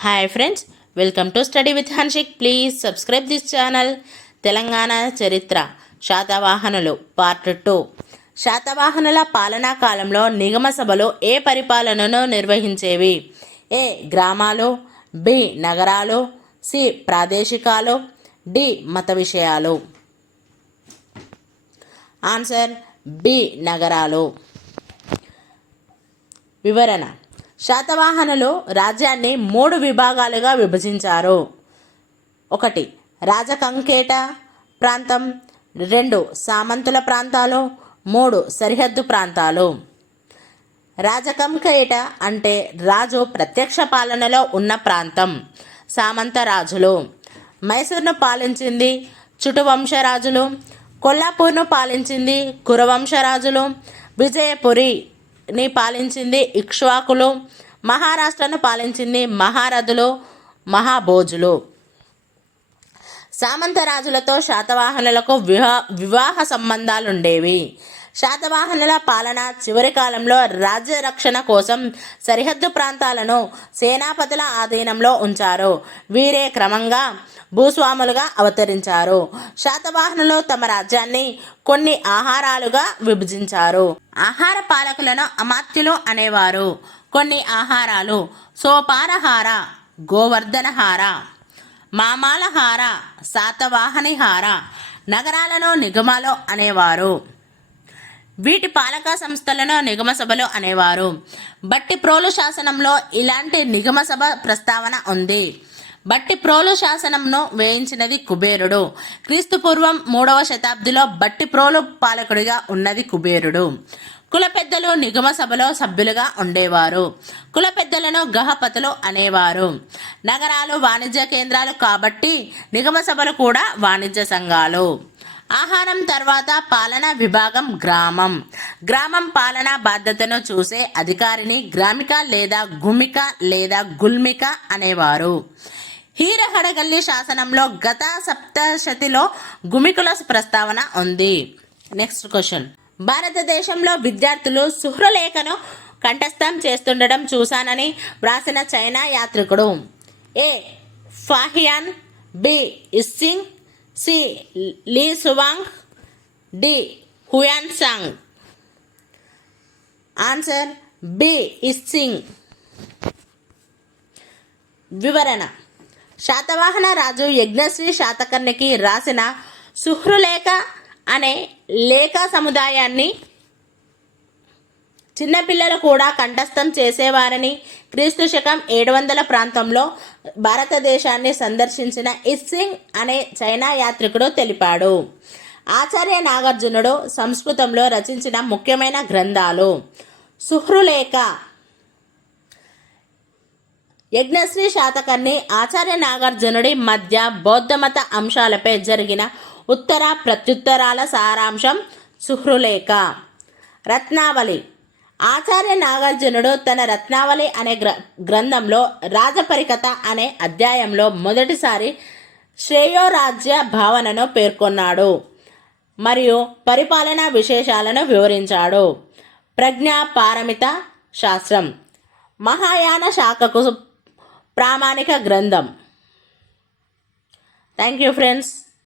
Hi friends, welcome to study with Hanshik. Please subscribe this channel. Telangana చరిత్ర శాతవాహనులు part 2. శాతవాహనుల పాలనా కాలంలో నిగమ సభలు ఏ పరిపాలనను నిర్వహించేవి? ఏ. గ్రామాలు, బి. నగరాలు, సి. ప్రాదేశికాలు, డి. మత విషయాలు. Answer B. నగరాలు. వివరణ: శాతవాహనులు రాజ్యాన్ని 3 విభాగాలుగా విభజించారు. 1. రాజకంకేట ప్రాంతం, 2. సామంతుల ప్రాంతాలు, 3. సరిహద్దు ప్రాంతాలు. రాజకంకేట అంటే రాజు ప్రత్యక్ష పాలనలో ఉన్న ప్రాంతం. సామంత రాజులు మైసూర్ను పాలించింది చుటువంశరాజులు, కొల్లాపూర్ను పాలించింది కురవంశరాజులు, విజయపురిని పాలించింది ఇక్ష్వాకులు, మహారాష్ట్రను పాలించింది మహారథులు, మహాభోజులు. సామంత రాజులతో శాతవాహనులకు వివాహ సంబంధాలుండేవి. శాతవాహనుల పాలన చివరి కాలంలో రాజ్య రక్షణ కోసం సరిహద్దు ప్రాంతాలను సేనాపతుల ఆధీనంలో ఉంచారు. వీరే క్రమంగా భూస్వాములుగా అవతరించారు. శాతవాహనులు తమ రాజ్యాన్ని కొన్ని ఆహారాలుగా విభజించారు. ఆహార పాలకులను అమాత్యులు అనేవారు. కొన్ని ఆహారాలు: సోపానహార, గోవర్ధనహార, మామాలహార, శాతవాహనిహార. నగరాలను నిగమాలు అనేవారు. వీటి పాలకా సంస్థలను నిగమ సభలు అనేవారు. బట్టిప్రోలు శాసనంలో ఇలాంటి నిగమ సభ ప్రస్తావన ఉంది. బట్టిప్రోలు శాసనంను వేయించినది కుబేరుడు. క్రీస్తుపూర్వం 3వ శతాబ్దిలో బట్టిప్రోలు పాలకుడిగా ఉన్నది కుబేరుడు. కుల పెద్దలు నిగమ సభలో సభ్యులుగా ఉండేవారు. కుల పెద్దలను గహపతులు అనేవారు. నగరాలు వాణిజ్య కేంద్రాలు కాబట్టి నిగమ సభలు కూడా వాణిజ్య సంఘాలు. ఆహారం తర్వాత పాలనా విభాగం గ్రామం. గ్రామం పాలనా బాధ్యతను చూసే అధికారిని గ్రామిక లేదా గుమిక లేదా గుల్మిక అనేవారు. హీరహడగల్లి శాసనంలో గత సప్తశతిలో గుమికుల ప్రస్తావన ఉంది. నెక్స్ట్ క్వశ్చన్: భారతదేశంలో విద్యార్థులు సుహ్రలేఖను కంఠస్థం చేస్తుండడం చూశానని వ్రాసిన చైనా యాత్రికుడు. A. Fahien, B. Itsing, C. లీ సువాంగ్, D. Hiuen Tsang. Answer B. Itsing. వివరణ: శాతవాహన రాజు యజ్ఞశ్రీ శాతకర్ణికి రాసిన సుహృలేఖ అనే లేఖా సముదాయాన్ని చిన్నపిల్లలు కూడా కంఠస్థం చేసేవారని క్రీస్తు శకం 700 ప్రాంతంలో భారతదేశాన్ని సందర్శించిన ఇస్సింగ్ అనే చైనా యాత్రికుడు తెలిపాడు. ఆచార్య నాగార్జునుడు సంస్కృతంలో రచించిన ముఖ్యమైన గ్రంథాలు: సుహృలేఖ, యజ్ఞశ్రీ శాతకర్ణి, ఆచార్య నాగార్జునుడి మధ్య బౌద్ధమత అంశాలపై జరిగిన ఉత్తర ప్రత్యుత్తరాల సారాంశం సుహృలేఖ. రత్నావళి: ఆచార్య నాగార్జునుడు తన రత్నావళి అనే గ్రంథంలో రాజపరికత అనే అధ్యాయంలో మొదటిసారి శ్రేయోరాజ్య భావనను పేర్కొన్నాడు మరియు పరిపాలనా విశేషాలను వివరించాడు. ప్రజ్ఞాపారమిత శాస్త్రం మహాయాన శాఖకు ప్రామాణిక గ్రంథం. Thank you friends.